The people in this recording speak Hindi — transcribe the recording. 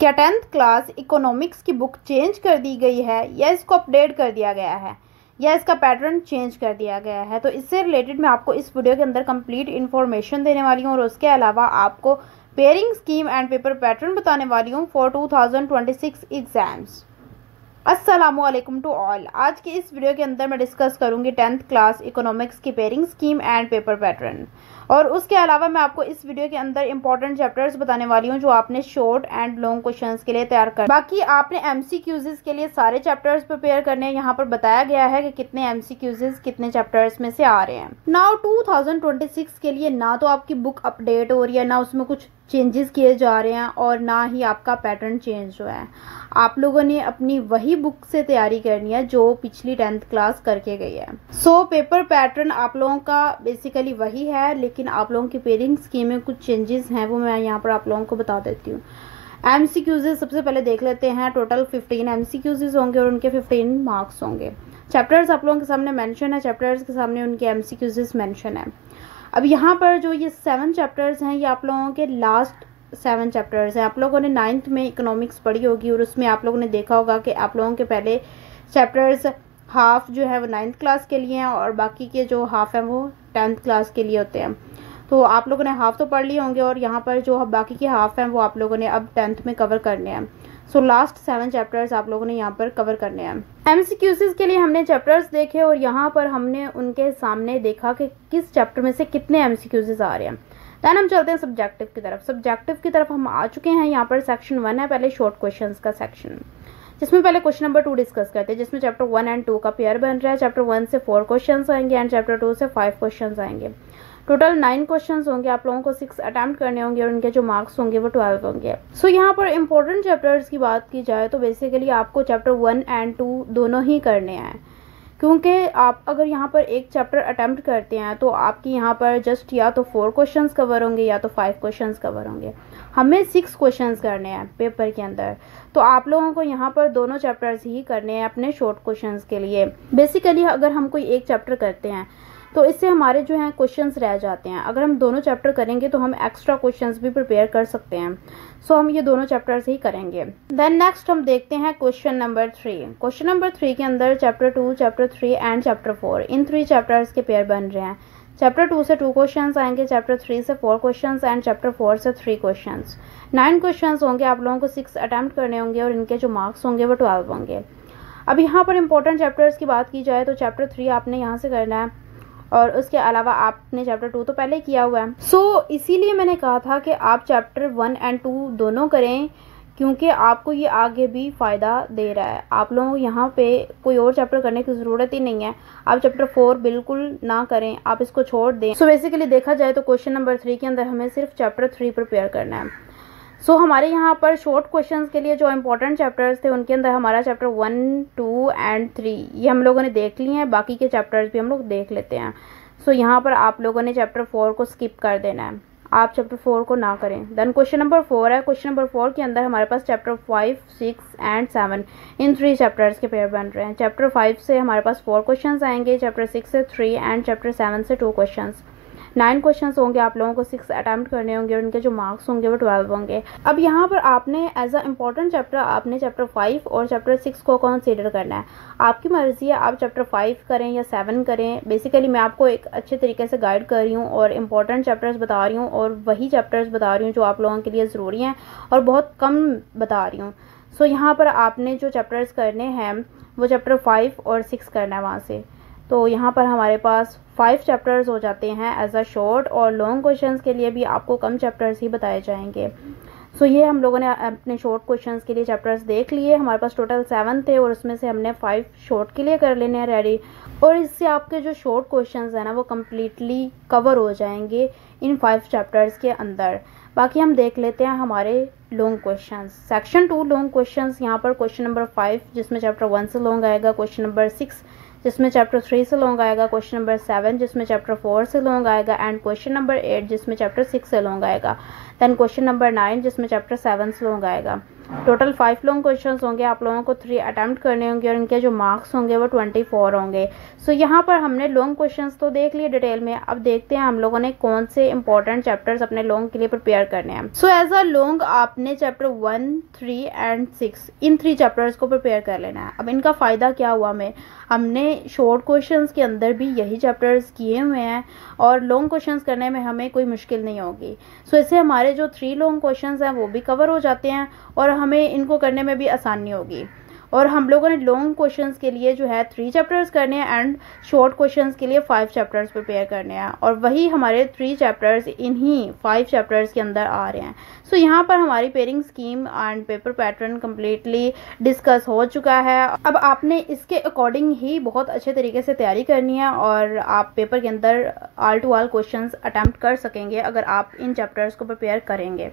क्या 10th क्लास इकोनॉमिक्स की बुक चेंज कर दी गई है या इसको अपडेट कर दिया गया है या इसका पैटर्न चेंज कर दिया गया है? तो इससे रिलेटेड मैं आपको इस वीडियो के अंदर कंप्लीट इन्फॉर्मेशन देने वाली हूँ और उसके अलावा आपको pairing scheme and paper pattern बताने वाली हूँ फॉर 2026 एग्जाम्स। अस्सलामुअलैकुम टू ऑल। आज की इस वीडियो के अंदर मैं डिस्कस करूंगी 10th क्लास इकोनॉमिक्स की pairing scheme and paper pattern और उसके अलावा मैं आपको इस वीडियो के अंदर इंपॉर्टेंट चैप्टर्स बताने वाली हूं जो आपने शॉर्ट एंड लॉन्ग क्वेश्चंस के लिए तैयार कर। बाकी आपने एमसीक्यूज़ के लिए सारे चैप्टर्स प्रिपेयर करने हैं। यहाँ पर बताया गया है कि कितने एमसीक्यूज़ कितने चैप्टर्स में से आ रहे हैं। नाउ 2026 के लिए ना तो आपकी बुक अपडेट हो रही है, ना उसमें कुछ चेंजेस किए जा रहे हैं और ना ही आपका पैटर्न चेंज हुआ है। आप लोगों ने अपनी वही बुक से तैयारी करनी है जो पिछली 10th क्लास करके गई है। सो पेपर पैटर्न आप लोगों का बेसिकली वही है, लेकिन आप लोगों की पेयरिंग स्कीम में कुछ चेंजेस हैं, वो मैं यहाँ पर आप लोगों को बता देती हूँ। एमसीक्यूज़ सबसे पहले देख लेते हैं। टोटल 15 एमसीक्यूज़ होंगे और उनके 15 मार्क्स होंगे। चैप्टर्स आप लोगों के सामने मेंशन है, चैप्टर्स के सामने उनके एमसीक्यूज़ मेंशन है। अब यहाँ पर जो ये 7 चैप्टर्स हैं, ये आप लोगों के लास्ट 7 चैप्टर्स हैं। आप लोगों ने 9th में इकोनॉमिक्स पढ़ी होगी और उसमें आप लोगों ने देखा होगा कि आप लोगों के पहले चैप्टर्स हाफ जो है वो 9th क्लास के लिए हैं और बाकी के जो हाफ हैं वो 10th क्लास के लिए होते हैं। तो आप लोगों ने हाफ तो पढ़ लिए होंगे और यहाँ पर जो बाकी के हाफ हैं वो आप लोगों ने अब 10th में कवर करने हैं। सो लास्ट 7 चैप्टर्स आप लोगों ने यहाँ पर कवर करने हैं। एमसीक्यूज़ के लिए हमने चैप्टर्स देखे और यहाँ पर हमने उनके सामने देखा कि किस चैप्टर में से कितने एमसीक्यूज़ आ रहे हैं। देन हम चलते हैं सब्जेक्टिव की तरफ। सब्जेक्टिव की तरफ हम आ चुके हैं। यहाँ पर सेक्शन 1 है पहले शॉर्ट क्वेश्चंस का सेक्शन, जिसमें पहले क्वेश्चन नंबर 2 डिस्कस करते हैं, जिसमें चैप्टर 1 एंड 2 का पेयर बन रहा है। चैप्टर 1 से 4 क्वेश्चन आएंगे एंड चैप्टर 2 से 5 क्वेश्चन आएंगे। टोटल 9 क्वेश्चन होंगे। आप लोगों को 6 अटेम्प्ट करने होंगे और उनके जो मार्क्स होंगे वो 12 होंगे। सो यहाँ पर इंपॉर्टेंट चैप्टर्स की बात की जाए तो बेसिकली आपको चैप्टर 1 एंड 2 दोनों ही करने हैं, क्योंकि आप अगर यहाँ पर एक चैप्टर अटेम्प्ट करते हैं तो आपकी यहाँ पर जस्ट या तो 4 क्वेश्चंस कवर होंगे या तो 5 क्वेश्चंस कवर होंगे। हमें 6 क्वेश्चंस करने हैं पेपर के अंदर, तो आप लोगों को यहाँ पर दोनों चैप्टर्स ही करने हैं अपने शॉर्ट क्वेश्चंस के लिए। बेसिकली अगर हम कोई एक चैप्टर करते हैं तो इससे हमारे जो हैं क्वेश्चंस रह जाते हैं। अगर हम दोनों चैप्टर करेंगे तो हम एक्स्ट्रा क्वेश्चंस भी प्रिपेयर कर सकते हैं। सो हम ये दोनों चैप्टर्स ही करेंगे। देन नेक्स्ट हम देखते हैं क्वेश्चन नंबर 3। क्वेश्चन नंबर 3 के अंदर chapter 2, chapter 3 and chapter 4 in 3 chapters के पेयर बन रहे हैं। चैप्टर 2 से 2 क्वेश्चन आएंगे, चैप्टर 3 से 4 क्वेश्चन एंड चैप्टर 4 से 3 क्वेश्चन। 9 क्वेश्चन होंगे। आप लोगों को 6 अटेम्प्ट करने होंगे और इनके जो मार्क्स होंगे वो 12 होंगे। अब यहाँ पर इंपॉर्टेंट चैप्टर्स की बात की जाए तो चैप्टर 3 आपने यहाँ से करना है और उसके अलावा आपने चैप्टर 2 तो पहले किया हुआ है। सो इसीलिए मैंने कहा था कि आप चैप्टर 1 एंड 2 दोनों करें, क्योंकि आपको ये आगे भी फ़ायदा दे रहा है। आप लोगों को यहाँ पे कोई और चैप्टर करने की ज़रूरत ही नहीं है। आप चैप्टर 4 बिल्कुल ना करें, आप इसको छोड़ दें। सो बेसिकली देखा जाए तो क्वेश्चन नंबर 3 के अंदर हमें सिर्फ चैप्टर 3 प्रिपेयर करना है। सो हमारे यहाँ पर शॉर्ट क्वेश्चंस के लिए जो इंपॉर्टेंट चैप्टर्स थे उनके अंदर हमारा चैप्टर 1, 2 एंड 3 ये हम लोगों ने देख लिए हैं। बाकी के चैप्टर्स भी हम लोग देख लेते हैं। सो यहाँ पर आप लोगों ने चैप्टर 4 को स्किप कर देना है, आप चैप्टर 4 को ना करें। देन क्वेश्चन नंबर 4 है। क्वेश्चन नंबर 4 के अंदर हमारे पास चैप्टर 5, 6 एंड 7 इन 3 चैप्टर्स के पेयर बन रहे हैं। चैप्टर 5 से हमारे पास 4 क्वेश्चन आएंगे, चैप्टर 6 से 3 एंड चैप्टर 7 से 2 क्वेश्चन। 9 क्वेश्चन होंगे। आप लोगों को 6 अटेम्प्ट करने होंगे और उनके जो मार्क्स होंगे वो 12 होंगे। अब यहाँ पर आपने एज अ इम्पॉर्टेंट चैप्टर आपने चैप्टर 5 और चैप्टर 6 को कंसीडर करना है। आपकी मर्जी है, आप चैप्टर 5 करें या 7 करें। बेसिकली मैं आपको एक अच्छे तरीके से गाइड कर रही हूँ और इम्पॉर्टेंट चैप्टर्स बता रही हूँ और वही चैप्टर्स बता रही हूँ जो आप लोगों के लिए ज़रूरी हैं और बहुत कम बता रही हूँ। सो यहाँ पर आपने जो चैप्टर्स करने हैं वो चैप्टर 5 और 6 करना है वहाँ से। तो यहाँ पर हमारे पास 5 चैप्टर्स हो जाते हैं एज अ शॉर्ट, और लॉन्ग क्वेश्चंस के लिए भी आपको कम चैप्टर्स ही बताए जाएंगे। सो ये हम लोगों ने अपने शॉर्ट क्वेश्चंस के लिए चैप्टर्स देख लिए। हमारे पास टोटल 7 थे और उसमें से हमने 5 शॉर्ट के लिए कर लेने हैं रेडी, और इससे आपके जो शॉर्ट क्वेश्चंस हैं ना वो कम्प्लीटली कवर हो जाएंगे इन 5 चैप्टर्स के अंदर। बाकी हम देख लेते हैं हमारे long questions. Section 2 long questions. यहाँ पर क्वेश्चन नंबर 5 जिसमें चैप्टर 1 से लॉन्ग आएगा, क्वेश्चन नंबर 6 जिसमें चैप्टर 3 से लॉन्ग आएगा, क्वेश्चन नंबर 7 जिसमें चैप्टर 4 से लॉन्ग आएगा एंड क्वेश्चन नंबर 8 जिसमें चैप्टर 6 से लॉन्ग आएगा। देन क्वेश्चन नंबर 9 जिसमें चैप्टर 7 से लॉन्ग आएगा। टोटल 5 लॉन्ग क्वेश्चंस होंगे, आप लोगों को 3 अटैम्प्ट करने होंगे और इनके जो मार्क्स होंगे वो 24 होंगे। सो यहाँ पर हमने लॉन्ग क्वेश्चंस तो देख लिए डिटेल में, अब देखते हैं हम लोगों ने कौन से इंपॉर्टेंट चैप्टर्स अपने लॉन्ग के लिए प्रिपेयर करने हैं। सो एज अ लॉन्ग आपने चैप्टर 1, 3 एंड 6 इन 3 चैप्टर्स को प्रिपेयर कर लेना है। अब इनका फ़ायदा क्या हुआ हमने शॉर्ट क्वेश्चंस के अंदर भी यही चैप्टर्स किए हुए हैं और लॉन्ग क्वेश्चंस करने में हमें कोई मुश्किल नहीं होगी। सो इससे हमारे जो 3 लॉन्ग क्वेश्चंस हैं वो भी कवर हो जाते हैं और हमें इनको करने में भी आसानी होगी। और हम लोगों ने लॉन्ग क्वेश्चंस के लिए जो है 3 चैप्टर्स करने हैं एंड शॉर्ट क्वेश्चंस के लिए 5 चैप्टर्स प्रिपेयर करने हैं और वही हमारे 3 चैप्टर्स इन्हीं 5 चैप्टर्स के अंदर आ रहे हैं। सो यहाँ पर हमारी pairing scheme and paper pattern completely discuss हो चुका है। अब आपने इसके अकॉर्डिंग ही बहुत अच्छे तरीके से तैयारी करनी है और आप पेपर के अंदर all to all questions attempt कर सकेंगे अगर आप इन चैप्टर्स को प्रिपेयर करेंगे।